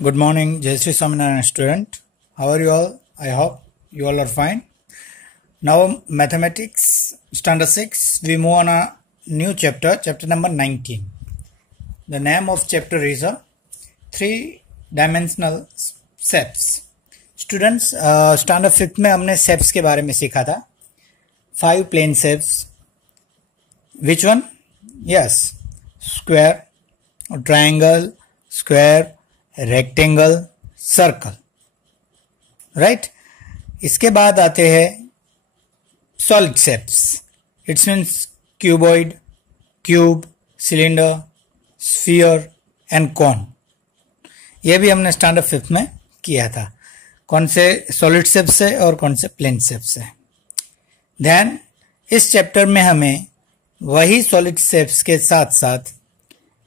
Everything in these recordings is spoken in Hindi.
Good morning, Jai Sri Swaminarayan student. How are you all? I hope you all are fine. Now, mathematics, standard 6, we move on a new chapter, chapter number 19. The name of chapter is three-dimensional shapes. Students, standard 5 में हमने shapes के बारे में सीखा था. 5 plane shapes. Which one? Yes, square, triangle, square, rectangle, circle, right. इसके बाद आते हैं solid shapes. It's means cuboid, cube, cylinder, sphere and cone. यह भी हमने स्टैंडर्ड 5 में किया था. कौन से सॉलिड शेप्स से और कौन से प्लेन शेप्स से. देन इस चैप्टर में हमें वही सॉलिड शेप्स के साथ साथ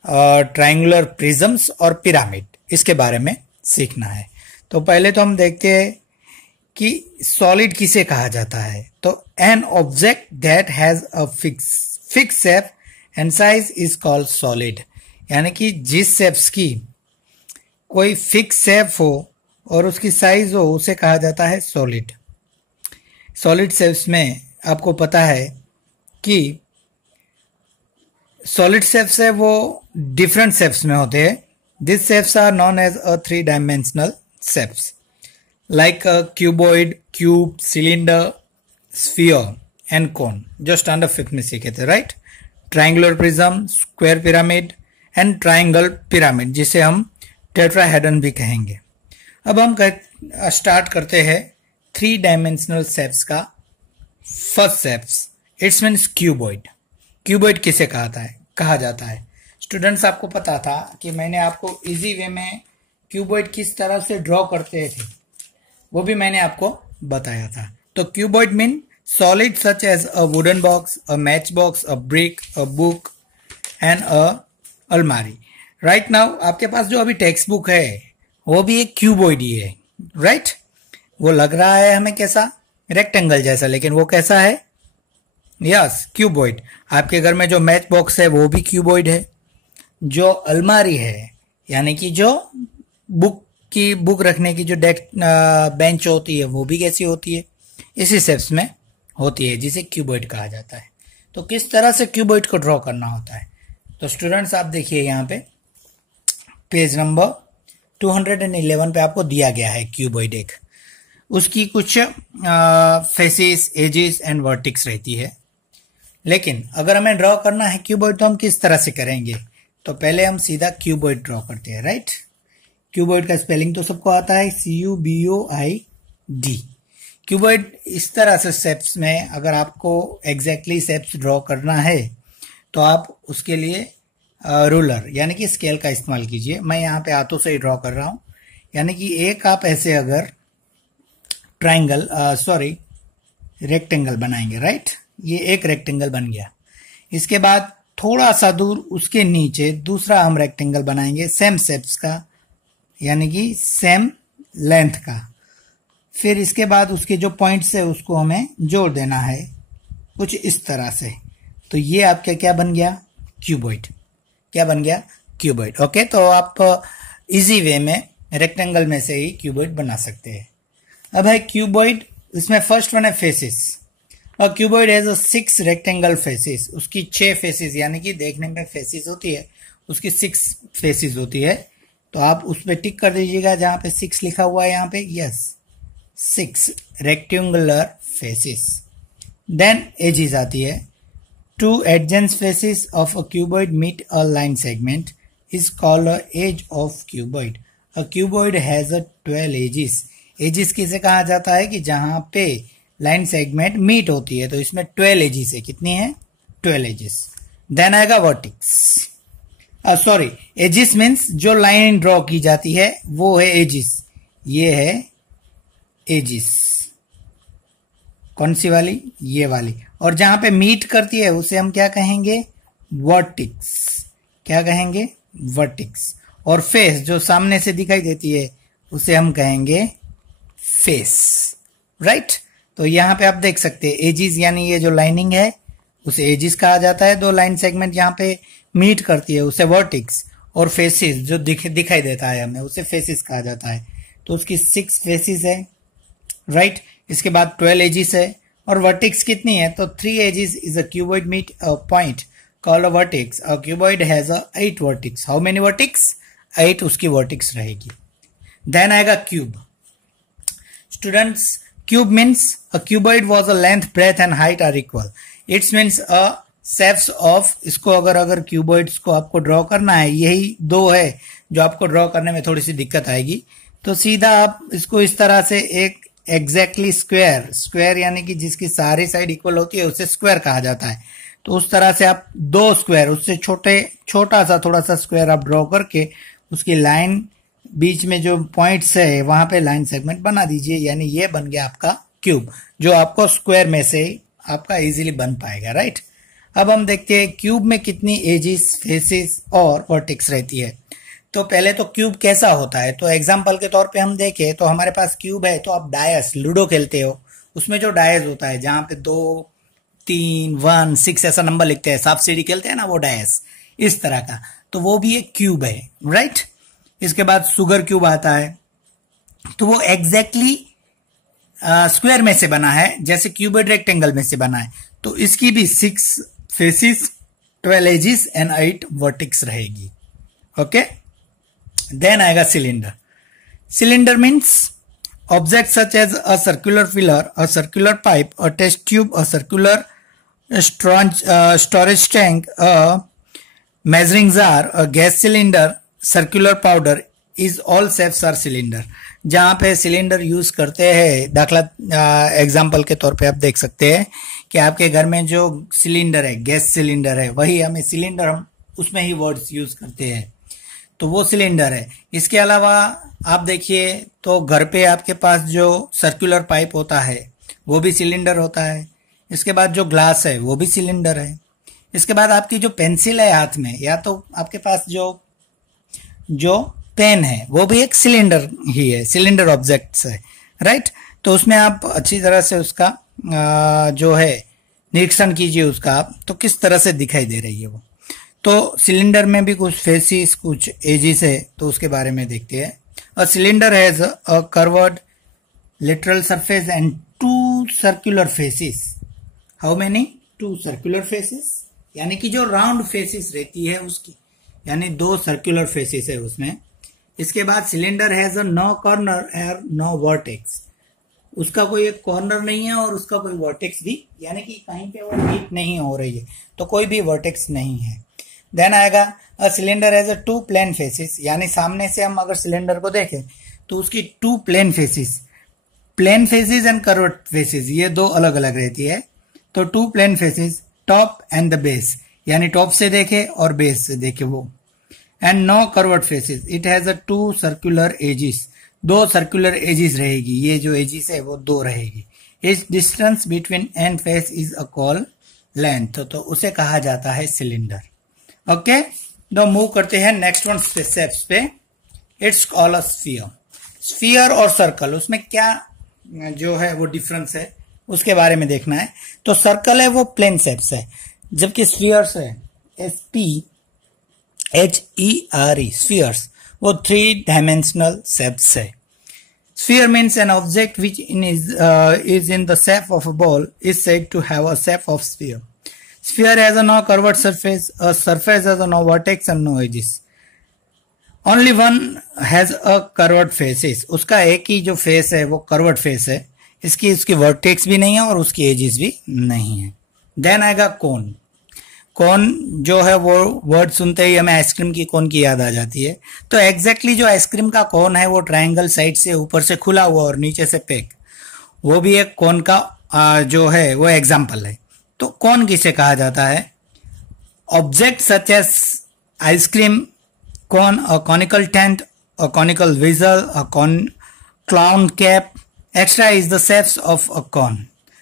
ट्रायंगुलर प्रिज्म्स और पिरामिड इसके बारे में सीखना है. तो पहले तो हम देखते हैं कि सॉलिड किसे कहा जाता है. तो an object that has a fix shape and size is called solid. यानी कि जिस शेप्स की कोई फिक्स शेप हो और उसकी साइज हो उसे कहा जाता है सॉलिड. सॉलिड शेप्स में आपको पता है कि सॉलिड शेप्स है वो डिफरेंट शेप्स में होते हैं. These shapes are known as a three-dimensional shapes, like a cuboid, cube, cylinder, sphere, and cone. जो स्टैंडर्ड 5 में सीखे थे, right. Triangular prism, square pyramid and triangle pyramid, जिसे हम टेट्राहेड्रन भी कहेंगे. अब हम स्टार्ट करते हैं थ्री डायमेंशनल शेप्स का. First shapes, it's means cuboid. Cuboid किसे कहा जाता है. स्टूडेंट्स, आपको पता था कि मैंने आपको इजी वे में क्यूबॉइड किस तरह से ड्रॉ करते थे वो भी मैंने आपको बताया था. तो cuboid mean solid such as a wooden box, a match box, a brick, a book and a अलमारी. राइट नाउ आपके पास जो अभी टेक्स्ट बुक है वो भी एक क्यूबॉइड ही है, राइट. वो लग रहा है हमें कैसा, रेक्टेंगल जैसा, लेकिन वो कैसा है, यस, क्यूबॉइड. आपके घर में जो मैच बॉक्स है वो भी क्यूबॉइड है. जो अलमारी है यानी कि जो बुक रखने की जो बेंच होती है वो भी कैसी होती है, इसी शेप्स में होती है, जिसे क्यूबॉइड कहा जाता है. तो किस तरह से क्यूबॉइड को ड्रॉ करना होता है. तो स्टूडेंट्स आप देखिए यहाँ पे पेज नंबर 211 पे आपको दिया गया है क्यूबॉइड. एक उसकी कुछ फेसेस, एजेस एंड वर्टिक्स रहती है. लेकिन अगर हमें ड्रॉ करना है क्यूबॉइड तो हम किस तरह से करेंगे. तो पहले हम सीधा क्यूबॉइड ड्रॉ करते हैं, राइट. क्यूबॉइड का स्पेलिंग तो सबको आता है, CUBOID. क्यूबॉइड इस तरह से शेप्स में अगर आपको एग्जैक्टली शेप्स ड्रॉ करना है तो आप उसके लिए रूलर यानी कि स्केल का इस्तेमाल कीजिए. मैं यहाँ पे हाथों से ही ड्रॉ कर रहा हूँ. यानी कि एक आप ऐसे अगर रेक्टेंगल बनाएंगे, राइट. ये एक रेक्टेंगल बन गया. इसके बाद थोड़ा सा दूर उसके नीचे दूसरा हम रेक्टेंगल बनाएंगे सेम शेप्स का, यानी कि सेम लेंथ का. फिर इसके बाद उसके जो पॉइंट्स है उसको हमें जोड़ देना है कुछ इस तरह से. तो ये आपका क्या बन गया, क्यूबॉइड. क्या बन गया, क्यूबॉइड. ओके, तो आप इजी वे में रेक्टेंगल में से ही क्यूबॉइड बना सकते हैं. अब है क्यूबॉइड. इसमें फर्स्ट वन है faces. A cuboid has a 6 rectangle faces. उसकी 6 फेसेस यानी कि देखने में फेसेस होती है, उसकी 6 फेसेस होती है. तो आप उस पर टिक कर दीजिएगा जहां पे 6 लिखा हुआ है यहाँ पे, yes, 6 rectangular faces. Then edges आती है. 2 adjacent faces of a cuboid meet a line segment is called a edge of cuboid. A cuboid has a 12 edges. Edges किसे कहा जाता है कि जहां पे लाइन सेगमेंट मीट होती है. तो इसमें 12 एजेस है. कितनी है, 12 एजेस. देन आएगा वर्टिक्स. सॉरी, एजेस मीन्स जो लाइन ड्रॉ की जाती है वो है एजेस. ये है एजेस. कौन सी वाली, ये वाली. और जहां पे मीट करती है उसे हम क्या कहेंगे, वर्टिक्स. क्या कहेंगे, वर्टिक्स. और फेस जो सामने से दिखाई देती है उसे हम कहेंगे फेस, राइट. तो यहाँ पे आप देख सकते हैं एजिस यानी ये जो लाइनिंग है उसे एजिस कहा जाता है. 2 लाइन सेगमेंट यहाँ पे मीट करती है उसे वर्टिक्स. और फेसिस जो दिखाई देता है हमें उसे फेसिस कहा जाता है। तो उसकी 6 फेसिस है, राइट। इसके बाद 12 एजिस है और वर्टेक्स कितनी है, तो 3 edges is a cuboid meet a point called a vertex. A cuboid has a 8 vertex. How many vertex, 8 उसकी वर्टेक्स रहेगी। देन आएगा cube. Students, cube means a cuboid was a length, breadth and height are equal. It means a shapes of, इसको अगर क्यूबॉइड्स को आपको ड्रॉ करना है, यही दो है जो आपको ड्रॉ करने में थोड़ी सी दिक्कत आएगी। तो सीधा आप इसको इस तरह से एक एग्जैक्टली स्क्वायर यानी कि जिसकी सारी साइड इक्वल होती है उसे स्क्वायर कहा जाता है। तो उस तरह से आप 2 स्क्वायर, उससे छोटा सा थोड़ा सा स्क्वायर आप ड्रॉ करके उसकी लाइन बीच में जो पॉइंट्स है वहां पे लाइन सेगमेंट बना दीजिए, यानी ये बन गया आपका क्यूब, जो आपको स्क्वायर में से आपका इजीली बन पाएगा, राइट। अब हम देखते हैं क्यूब में कितनी एजिस, फेसिस और वर्टेक्स रहती है। तो पहले तो क्यूब कैसा होता है, तो एग्जांपल के तौर पे हम देखें तो हमारे पास क्यूब है, तो आप डायस, लूडो खेलते हो, उसमें जो डायस होता है जहां पे 2 3 1 6 ऐसा नंबर लिखते हैं, सांप सीढ़ी खेलते हैं ना, वो डायस इस तरह का, तो वो भी एक क्यूब है, राइट। इसके बाद सुगर क्यूब आता है, तो वो एग्जैक्टली स्क्वायर में से बना है, जैसे क्यूबॉइड रेक्टेंगल में से बना है। तो इसकी भी 6 फेसिस, 12 एजिस एंड 8 वर्टेक्स रहेगी, ओके। देन आएगा cylinder. Cylinder means object such as a circular pillar, a circular pipe, a test tube, a circular storage tank, a measuring jar, a gas cylinder, circular powder is all shapes are cylinder. जहां पे सिलेंडर यूज करते हैं, दाखला एग्जांपल के तौर पे आप देख सकते हैं कि आपके घर में जो सिलेंडर है, गैस सिलेंडर है, वही हमें सिलेंडर, हम उसमें ही वर्ड्स यूज करते हैं, तो वो सिलेंडर है। इसके अलावा आप देखिए तो घर पे आपके पास जो सर्कुलर पाइप होता है वो भी सिलेंडर होता है। इसके बाद जो ग्लास है वो भी सिलेंडर है। इसके बाद आपकी जो पेंसिल है हाथ में, या तो आपके पास जो पेन है वो भी एक सिलेंडर ही है, सिलेंडर ऑब्जेक्ट्स है, राइट। तो उसमें आप अच्छी तरह से उसका जो है निरीक्षण कीजिए उसका आप, तो किस तरह से दिखाई दे रही है वो। तो सिलेंडर में भी कुछ फेसिस, कुछ एजिस है, तो उसके बारे में देखते हैं। अ cylinder has a curved lateral surface and 2 circular faces. How many? 2 circular faces, यानी कि जो राउंड फेसिस रहती है उसकी, यानी 2 सर्कुलर फेसिस है उसमें। इसके बाद cylinder has a no corner और नो वर्टेक्स, उसका कोई एक कॉर्नर नहीं है और उसका कोई वर्टेक्स भी, यानी कि कहीं पे वो मीट नहीं हो रही है, तो कोई भी वर्टेक्स नहीं है। देन आएगा a cylinder has a 2 plane faces, यानी सामने से हम अगर सिलेंडर को देखें तो उसकी 2 plane faces, plane faces and curved faces, ये 2 अलग अलग रहती है। तो 2 plane faces, top and the base, यानी टॉप से देखे और बेस से देखे वो। And no curved faces, it has a 2 circular edges, 2 circular edges रहेगी, ये जो एजिस है वो 2 रहेगी। इस distance between end face is a call length, तो उसे कहा जाता है सिलेंडर, ओके। तो मूव करते हैं नेक्स्ट वन स्टेप्स पे। It's called a sphere. Sphere और सर्कल, उसमें क्या जो है वो डिफरेंस है उसके बारे में देखना है। तो सर्कल है वो प्लेन शेप्स है, जबकि स्फीयर्स है SPHERE, स्फीयर्स वो 3 डायमेंशनल शेप्स है। Sphere means an object which is in the shape of a ball is said to have a shape of sphere. Sphere has a no curved surface, a surface has a no vertex and no edges. Only one has a curved faces. उसका एक ही जो फेस है वो कर्वर्ड फेस है, उसकी वर्टेक्स भी नहीं है और उसकी एजेस भी नहीं है। देन आएगा कोन। कोन जो है वो वर्ड सुनते ही हमें आइसक्रीम की कोन की याद आ जाती है। तो एग्जैक्टली जो आइसक्रीम का कोन है वो ट्रायंगल साइड से ऊपर से खुला हुआ और नीचे से पैक, वो भी एक कोन का जो है वो एग्जाम्पल है। तो कोन किसे कहा जाता है? Object such as ice cream cone, a conical tent, a conical vessel, a clown cap, etc. is the shapes of a cone.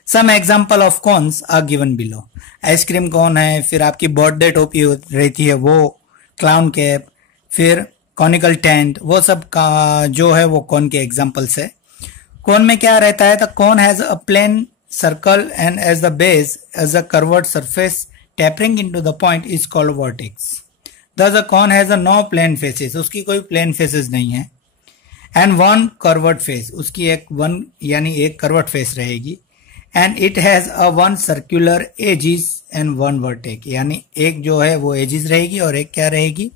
Some example of cones are given below. Ice cream cone है, फिर आपकी बर्थडे टोपी रहती है वो, क्लाउन कैप, फिर कॉनिकल टेंट, वो सब का जो है वो कोन के एग्जाम्पल्स है। कोन में क्या रहता है? The cone has a plane circle and as the base as a curved surface tapering into the point is called vertex. Thus a cone has a no plane faces, उसकी कोई प्लेन फेसेस नहीं है. एंड वन कर्वर्ड फेस, उसकी एक वन यानी एक कर्वर्ड फेस रहेगी. And it has a one circular edges and one vertex, यानी एक जो है वो एजिस रहेगी और एक क्या रहेगी,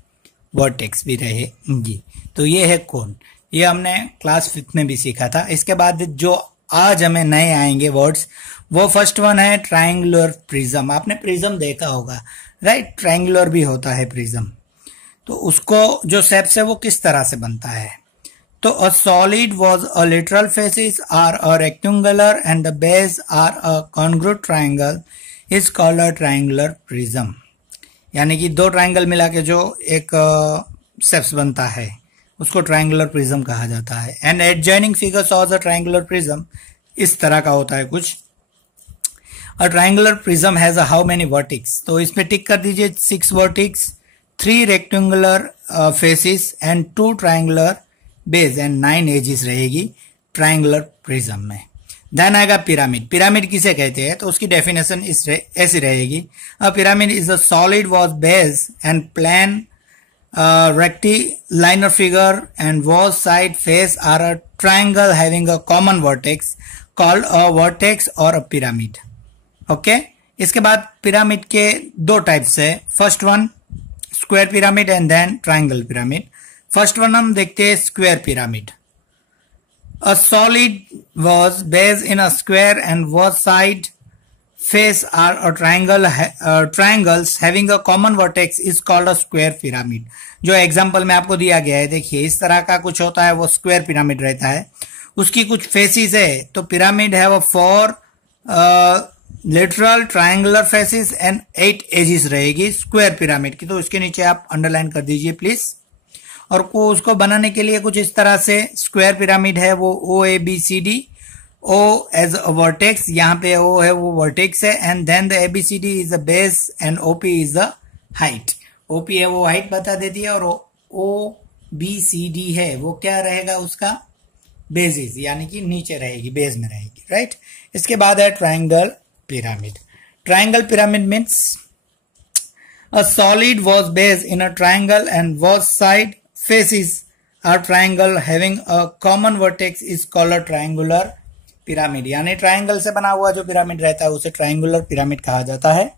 वर्टेक्स भी रहेगी. तो ये है कोन. ये हमने क्लास 5 में भी सीखा था. इसके बाद जो आज हमें नए आएंगे वर्ड्स, वो फर्स्ट वन है ट्रायंगुलर प्रिज्म. आपने प्रिज्म देखा होगा, राइट? ट्रायंगुलर भी होता है प्रिज्म. तो उसको जो शेप्स है वो किस तरह से बनता है. तो a solid was a lateral faces are a rectangular and the base are a congruent triangle is called a triangular prism. यानी कि दो ट्रायंगल मिला के जो एक शेप्स बनता है उसको ट्रायंगुलर प्रिज्म कहा जाता है. And adjoining figure shows a triangular prism. इस तरह का होता है कुछ. A triangular prism has how many vertex. तो इस पे टिक कर दीजिए 6 vertex, 3 rectangular faces and 2 triangular base and 9 edges रहेगी ट्रायंगुलर प्रिज्म में. देन आएगा पिरामिड. पिरामिड किसे कहते हैं, तो उसकी डेफिनेशन ऐसी रहेगी. A pyramid is a solid was base and plane rectilinear figure and wall side face are a triangle having a common vertex called a vertex or a pyramid. Okay? इसके बाद पिरामिड के दो टाइप्स है. First one square pyramid and then triangle pyramid. First one हम देखते हैं square pyramid. A solid was based in a square and wall side face are a triangles having a common vertex is called a square pyramid. जो एग्जांपल में आपको दिया गया है, देखिए इस तरह का कुछ होता है, वो स्क्वायर पिरामिड रहता है. उसकी कुछ फेसिस है. तो पिरामिड है वो 4 lateral triangular faces and 8 edges रहेगी स्क्वायर पिरामिड की. तो इसके नीचे आप अंडरलाइन कर दीजिए प्लीज. और उसको बनाने के लिए कुछ इस तरह से स्क्वायर पिरामिड है वो OABCD. O as a vertex, यहाँ पे O है वो वर्टेक्स है. And then the ABCD is the base and OP is the height. OP है वो हाइट बता देती है और OBCD है वो क्या रहेगा, उसका बेसिस, यानी कि नीचे रहेगी, बेस में रहेगी, राइट? इसके बाद है triangle pyramid. Triangle pyramid means a solid was base in a triangle and was side faces are triangle having a common vertex is called a triangular pyramid. यानी ट्रायंगल से बना हुआ जो पिरामिड रहता है उसे ट्रायंगुलर पिरामिड कहा जाता है.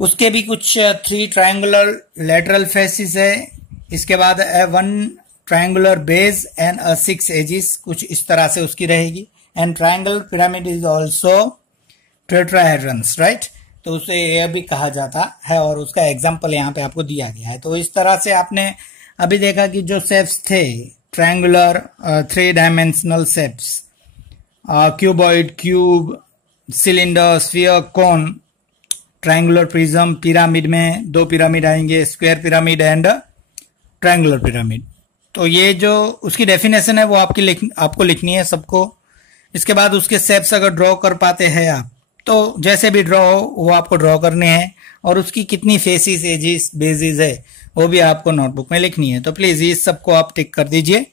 उसके भी कुछ 3 ट्रायंगुलर लेटरल फेसिस है. इसके बाद 1 ट्रायंगुलर बेस एंड 6 एजिस, कुछ इस तरह से उसकी रहेगी. And triangular pyramid is also tetrahedrons, right? तो उसे यह भी कहा जाता है और उसका एग्जाम्पल यहाँ पे आपको दिया गया है. तो इस तरह से आपने अभी देखा कि जो शेप्स थे triangular 3 dimensional shapes, cuboid, cube, cylinder, sphere, cone, triangular prism, pyramid में 2 पिरामिड आएंगे, square pyramid and triangular pyramid. तो ये जो उसकी डेफिनेशन है वो आपको लिखनी है सबको. इसके बाद उसके शेप्स अगर ड्रॉ कर पाते हैं आप, तो जैसे भी ड्रॉ हो वो आपको ड्रॉ करने हैं. और उसकी कितनी फेसिस, एजिस, बेसिस है वो भी आपको नोटबुक में लिखनी है. तो प्लीज इस सबको आप टिक कर दीजिए.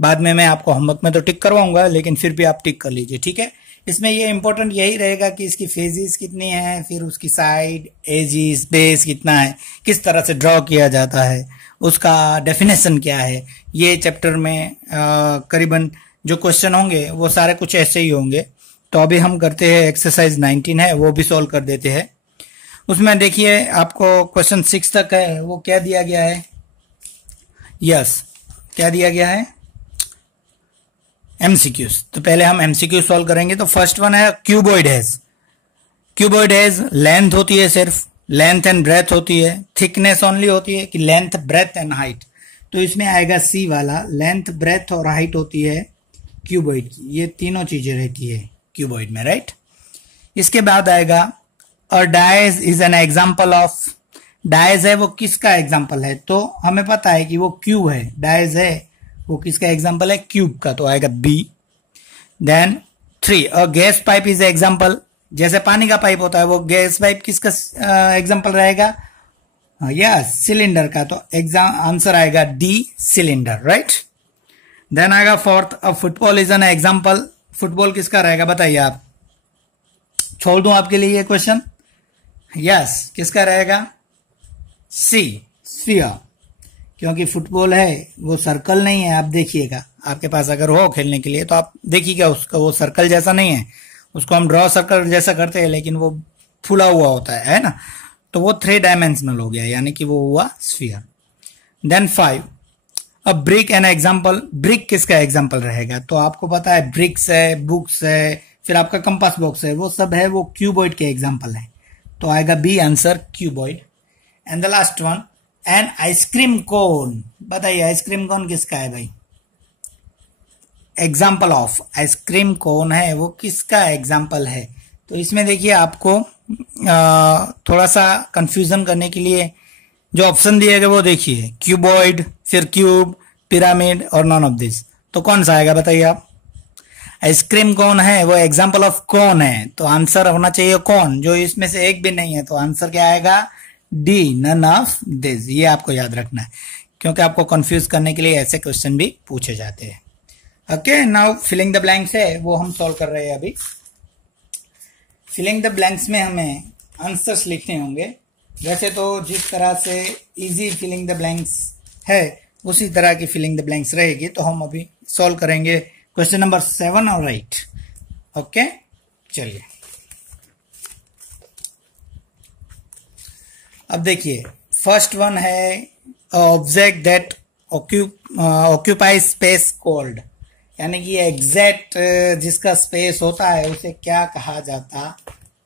बाद में मैं आपको होमवर्क में तो टिक करवाऊंगा, लेकिन फिर भी आप टिक कर लीजिए, ठीक है? इसमें ये इंपॉर्टेंट यही रहेगा कि इसकी फेजिस कितनी है, फिर उसकी साइड, एजिस, बेस कितना है, किस तरह से ड्रॉ किया जाता है, उसका डेफिनेशन क्या है. ये चैप्टर में करीबन जो क्वेश्चन होंगे वो सारे कुछ ऐसे ही होंगे. तो अभी हम करते हैं एक्सरसाइज 19 है वो भी सॉल्व कर देते हैं. उसमें देखिए आपको क्वेश्चन 6 तक है वो क्या दिया गया है. यस, क्या दिया गया है, MCQs. तो पहले हम MCQ सॉल्व करेंगे. तो फर्स्ट वन है cuboid has. Cuboid has length होती है, सिर्फ लेंथ एंड ब्रेथ होती है. थिकनेस ओनली होती है कि लेंथ, ब्रेथ एंड हाइट. तो इसमें आएगा C वाला. लेंथ, ब्रेथ और हाइट होती है क्यूबॉइड की. ये तीनों चीजें रहती है क्यूबॉइड में, राइट? इसके बाद आएगा a dice is an example of. Dice है वो किसका एग्जाम्पल है, तो हमें पता है कि वो क्यूब है. डायज है वो किसका एग्जाम्पल है, क्यूब का. तो आएगा B. Then 3 a gas pipe is example. जैसे पानी का पाइप होता है वो गैस पाइप किसका एग्जाम्पल रहेगा, यस, सिलेंडर का. तो आंसर आएगा D, सिलेंडर, राइट? देन आएगा 4th a football is an example. Football किसका रहेगा बताइए आप. छोड़ दूं आपके लिए ये क्वेश्चन. यस, किसका रहेगा, C, स्फीयर, क्योंकि फुटबॉल है वो सर्कल नहीं है। आप देखिएगा, आपके पास अगर हो खेलने के लिए तो आप देखिएगा, उसका वो सर्कल जैसा नहीं है, उसको हम ड्रॉ सर्कल जैसा करते हैं लेकिन वो फुला हुआ होता है ना। तो वो 3 डायमेंशनल हो गया, यानी कि वो हुआ स्फीयर। देन 5, अब ब्रिक एन एग्जाम्पल। ब्रिक किसका एग्जाम्पल रहेगा? तो आपको पता है ब्रिक्स है, बुक्स है, फिर आपका कंपास बॉक्स है, वो सब है वो क्यूबॉइड के एग्जाम्पल है। तो आएगा B answer cuboid. And the last one, an ice cream cone. बताइए आइसक्रीम कोन किसका है भाई? एग्जाम्पल ऑफ आइसक्रीम कोन है वो किसका एग्जाम्पल है? तो इसमें देखिए आपको थोड़ा सा कंफ्यूजन करने के लिए जो ऑप्शन दिए गए वो देखिए, क्यूबॉइड, फिर क्यूब, पिरामिड और नॉन ऑफ दिस। तो कौन सा आएगा बताइए आप? आइसक्रीम कौन है वो एग्जाम्पल ऑफ कौन है, तो आंसर होना चाहिए कौन, जो इसमें से एक भी नहीं है। तो आंसर क्या आएगा? D, none of this. ये आपको याद रखना है, क्योंकि आपको कंफ्यूज करने के लिए ऐसे क्वेश्चन भी पूछे जाते हैं। Okay, now filling the blanks है वो हम सॉल्व कर रहे हैं अभी। फिलिंग द ब्लैंक्स में हमें आंसर्स लिखने होंगे। वैसे तो जिस तरह से इजी फिलिंग द ब्लैंक्स है उसी तरह की फिलिंग द ब्लैंक्स रहेगी। तो हम अभी सॉल्व करेंगे क्वेश्चन नंबर 7 और 8। ओके, चलिए अब देखिए, फर्स्ट वन है object that occupy space called, यानी कि एग्जैक्ट जिसका स्पेस होता है उसे क्या कहा जाता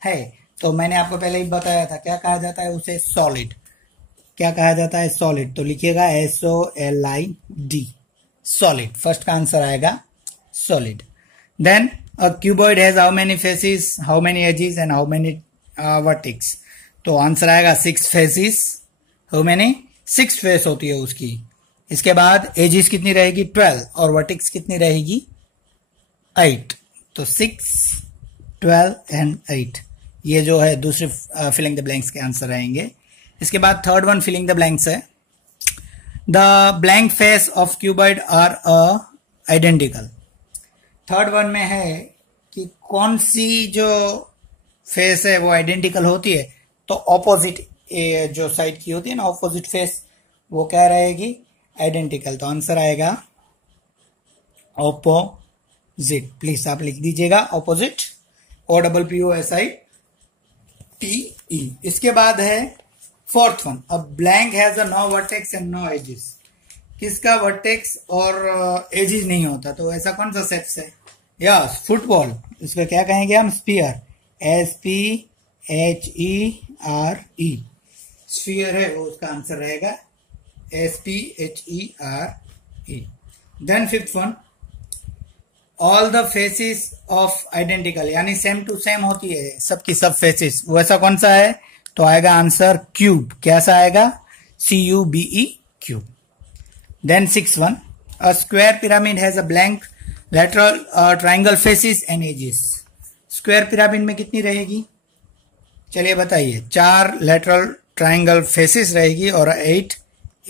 है? तो मैंने आपको पहले ही बताया था, क्या कहा जाता है उसे? सॉलिड। क्या कहा जाता है? सॉलिड। तो लिखिएगा SOLID, सॉलिड। फर्स्ट का आंसर आएगा solid. Then a cuboid has how many faces, how many edges and how many vertex? तो आंसर आएगा 6 फेसेस। How many? 6 फेस होती है उसकी। इसके बाद एजेस कितनी रहेगी? 12, और वर्टेक्स कितनी रहेगी? 8। तो 6, 12 एंड 8, ये जो है दूसरे फिलिंग द ब्लैंक्स के आंसर रहेंगे। इसके बाद third one filling the blanks है, the blank face of cuboid are identical. Third one में है कि कौन सी जो फेस है वो आइडेंटिकल होती है? तो ऑपोजिट जो साइड की होती है ना, ऑपोजिट फेस, वो क्या रहेगी? आइडेंटिकल। तो आंसर आएगा ऑपोजिट। प्लीज आप लिख दीजिएगा ऑपोजिट, OPPOSITE। इसके बाद है fourth one, a blank has a no vertex and no edges. किसका वर्टेक्स और एजेस नहीं होता? तो ऐसा कौन सा सेट्स है? Yes, football. इसको क्या कहेंगे हम? Spear, SPHERE। स्फीयर है वो उसका आंसर रहेगा SPHERE। Then fifth one, all the faces of identical, यानी सेम टू सेम होती है सबकी सब फेसेस, वैसा कौन सा है? तो आएगा आंसर क्यूब। कैसा आएगा? CUBE, cube. Then six one, a square pyramid has a blank lateral triangle faces and edges. Square pyramid में कितनी रहेगी? चलिए बताइए। 4 लेटरल ट्राइंगल फेसेस रहेगी और 8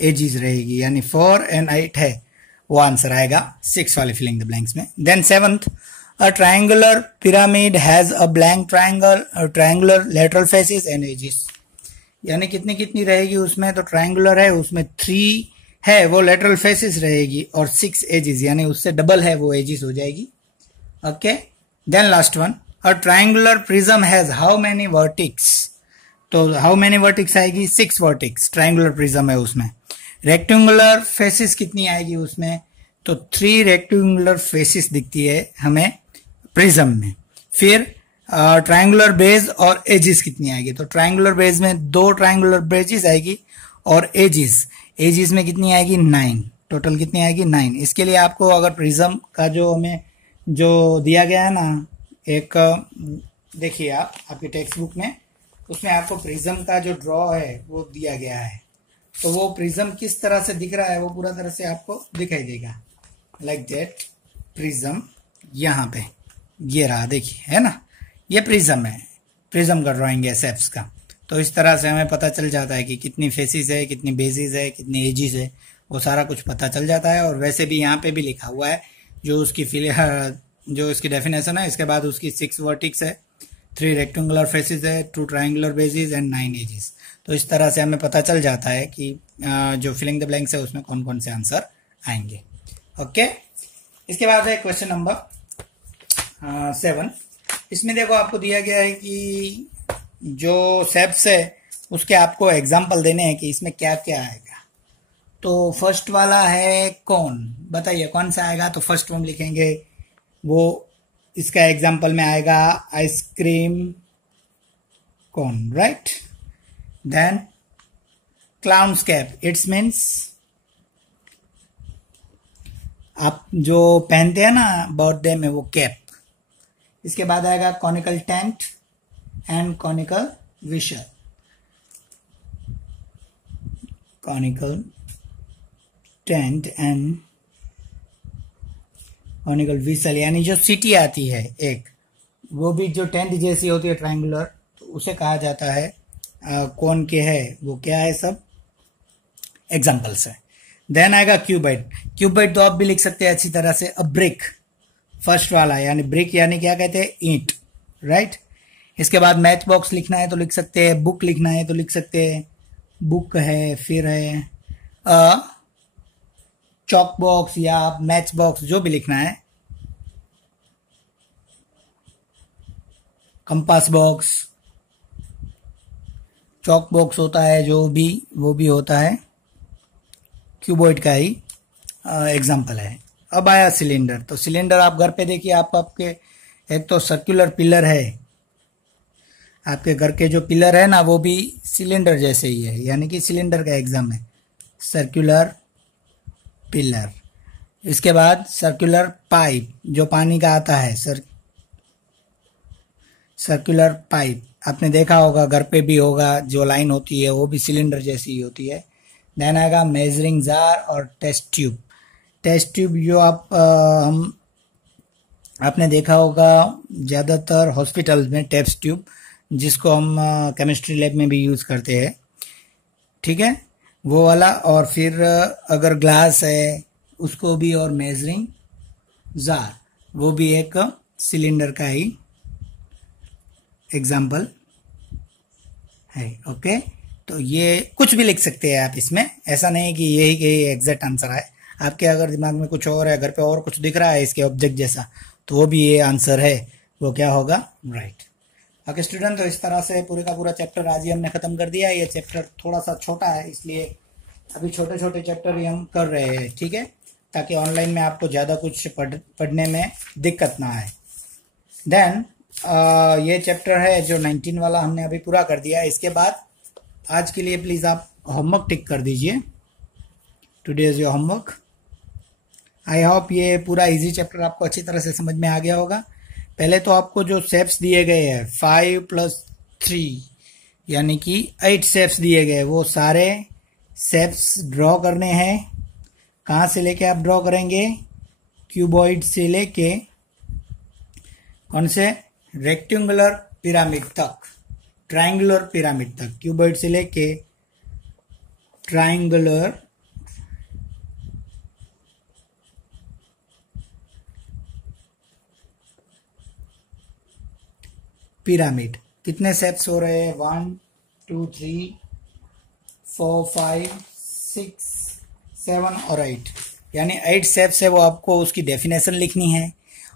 एजेस रहेगी, यानी 4 एंड 8 है, वो आंसर आएगा 6 वाले फिलिंग द ब्लैंक्स में। Then seventh, a triangular pyramid has a blank triangular lateral faces and edges, यानी कितनी कितनी रहेगी उसमें? तो ट्राइंगुलर है उसमें 3 है वो लेटरल फेसेस रहेगी और 6 एजेस, यानी उससे डबल है वो एजेस हो जाएगी। Okay, then last one, a triangular prism has how many vertex? तो हाउ मेनी वर्टिक्स आएगी? 6 वर्टिक्स। ट्राइंगुलर प्रिज्म है उसमें। रेक्टेंगुलर फेसेस कितनी आएगी उसमें? तो 3 रेक्टेंगुलर फेसेस दिखती है हमें प्रिज्म में। फिर ट्राइंगुलर बेस और एजेस कितनी आएगी? तो ट्राइंगुलर बेस में 2 ट्राइंगुलर बेजेस आएगी और एजेस में कितनी आएगी? 9। टोटल कितनी आएगी? 9। इसके लिए आपको अगर प्रिज्म का जो हमें जो दिया गया है ना, एक देखिए आप आपकी टेक्स्ट बुक में, उसमें आपको प्रिज्म का जो ड्रॉ है वो दिया गया है। तो वो प्रिज्म किस तरह से दिख रहा है वो पूरा तरह से आपको दिखाई देगा, लाइक दैट। प्रिज्म यहाँ पे ये रहा, देखिए, है ना, ये प्रिज्म है, प्रिज्म का ड्राइंग है शेप्स का। तो इस तरह से हमें पता चल जाता है कि कितनी फेसेस है, कितनी बेसिस है, कितनी एजेस है, वो सारा कुछ पता चल जाता है। और वैसे भी यहाँ पे भी लिखा हुआ है जो उसकी जो इसकी डेफिनेशन है। इसके बाद उसकी 6 वर्टिक्स है, 3 रेक्टेंगुलर फेसेस है, 2 ट्राइंगुलर बेसिस एंड 9 एजेस। तो इस तरह से हमें पता चल जाता है कि जो फिलिंग द ब्लैंक्स है उसमें कौन कौन से आंसर आएंगे। ओके, इसके बाद है क्वेश्चन नंबर 7। इसमें देखो आपको दिया गया है कि जो शेप्स है उसके आपको एग्जाम्पल देने हैं कि इसमें क्या क्या आएगा। तो फर्स्ट वाला है कौन, बताइए कौन सा आएगा। तो फर्स्ट हम लिखेंगे वो इसका एग्जाम्पल में आएगा ice cream cone, right. Then clown's cap, it's means आप जो पहनते हैं ना बर्थडे में वो कैप। इसके बाद आएगा conical tent and conical विशर, conical tent and conical whistle, यानी जो सिटी आती है एक, वो भी जो टेंट जैसी होती है ट्रायंगुलर, तो उसे कहा जाता है कौन के है वो क्या है, सब एग्जांपल्स है। देन आएगा क्यूबाइड। क्यूबाइड तो आप भी लिख सकते हैं अच्छी तरह से। अ ब्रिक, फर्स्ट वाला, यानी ब्रिक यानी क्या कहते हैं, ईंट, राइट। इसके बाद मैच बॉक्स लिखना है तो लिख सकते हैं, बुक लिखना है तो लिख सकते हैं, बुक है। फिर है चॉक बॉक्स या मैच बॉक्स, जो भी लिखना है। कंपास बॉक्स, चॉक बॉक्स होता है जो भी, वो भी होता है क्यूबॉइड का ही एग्जाम्पल है। अब आया सिलेंडर। तो सिलेंडर आप घर पे देखिए, आपके एक तो सर्कुलर पिलर है, आपके घर के जो पिलर है ना वो भी सिलेंडर जैसे ही है, यानी कि सिलेंडर का एग्जाम है, सर्कुलर पिलर। इसके बाद सर्कुलर पाइप, जो पानी का आता है, सर्कुलर पाइप आपने देखा होगा, घर पे भी होगा, जो लाइन होती है वो भी सिलेंडर जैसी ही होती है। देन आएगा मेजरिंग जार और टेस्ट ट्यूब। टेस्ट ट्यूब जो आपने देखा होगा ज़्यादातर हॉस्पिटल्स में, टेस्ट ट्यूब, जिसको हम केमिस्ट्री लैब में भी यूज़ करते हैं, ठीक है, वो वाला। और फिर अगर ग्लास है उसको भी, और मेजरिंग जार, वो भी एक सिलेंडर का ही एग्जाम्पल है। ओके, तो ये कुछ भी लिख सकते हैं आप इसमें, ऐसा नहीं कि यही एग्जैक्ट आंसर है। आपके अगर दिमाग में कुछ और है, घर पे और कुछ दिख रहा है इसके ऑब्जेक्ट जैसा, तो वो भी ये आंसर है, वो क्या होगा, राइट। ओके स्टूडेंट, तो इस तरह से पूरे का पूरा चैप्टर आज ही हमने खत्म कर दिया। ये चैप्टर थोड़ा सा छोटा है, इसलिए अभी छोटे छोटे चैप्टर ही हम कर रहे हैं, ठीक है, ताकि ऑनलाइन में आपको ज़्यादा कुछ पढ़ने में दिक्कत ना आए। देन ये चैप्टर है जो 19 वाला हमने अभी पूरा कर दिया। इसके बाद आज के लिए प्लीज़ आप होमवर्क टिक कर दीजिए। Today is your homework. I hope ये पूरा इजी चैप्टर आपको अच्छी तरह से समझ में आ गया होगा। पहले तो आपको जो शेप्स दिए गए हैं 5 + 3 यानी कि 8 शेप्स दिए गए, वो सारे शेप्स ड्रॉ करने हैं। कहाँ से लेके आप ड्रॉ करेंगे, क्यूबॉइड से लेके कौन से, रेक्टेंगुलर पिरामिड तक, ट्रायंगुलर पिरामिड तक, क्यूबॉइड से लेके ट्रायंगुलर पिरामिड। कितने शेप्स हो रहे हैं, 1 2 3 4 5 6 7 और 8, यानी 8 शेप्स है। वो आपको उसकी डेफिनेशन लिखनी है,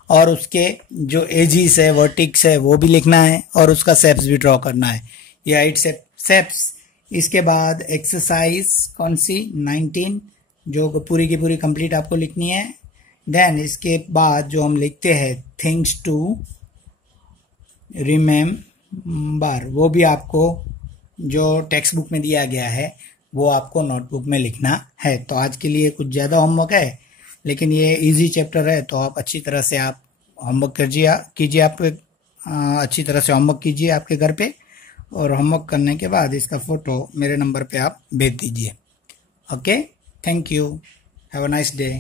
और उसके जो एजिस है, वर्टिक्स है, वो भी लिखना है, और उसका शेप्स भी ड्रॉ करना है। ये 8 शेप्स। इसके बाद एक्सरसाइज कौन सी, 19, जो पूरी की पूरी कंप्लीट आपको लिखनी है। देन इसके बाद जो हम लिखते हैं थिंग्स टू रिमेम्बर, वो भी आपको जो टेक्स्ट बुक में दिया गया है वो आपको नोटबुक में लिखना है। तो आज के लिए कुछ ज़्यादा होमवर्क है, लेकिन ये इजी चैप्टर है, तो आप अच्छी तरह से आप होमवर्क कीजिए। आप अच्छी तरह से होमवर्क कीजिए आपके घर पे, और होमवर्क करने के बाद इसका फ़ोटो मेरे नंबर पे आप भेज दीजिए। Okay, thank you, have a nice day.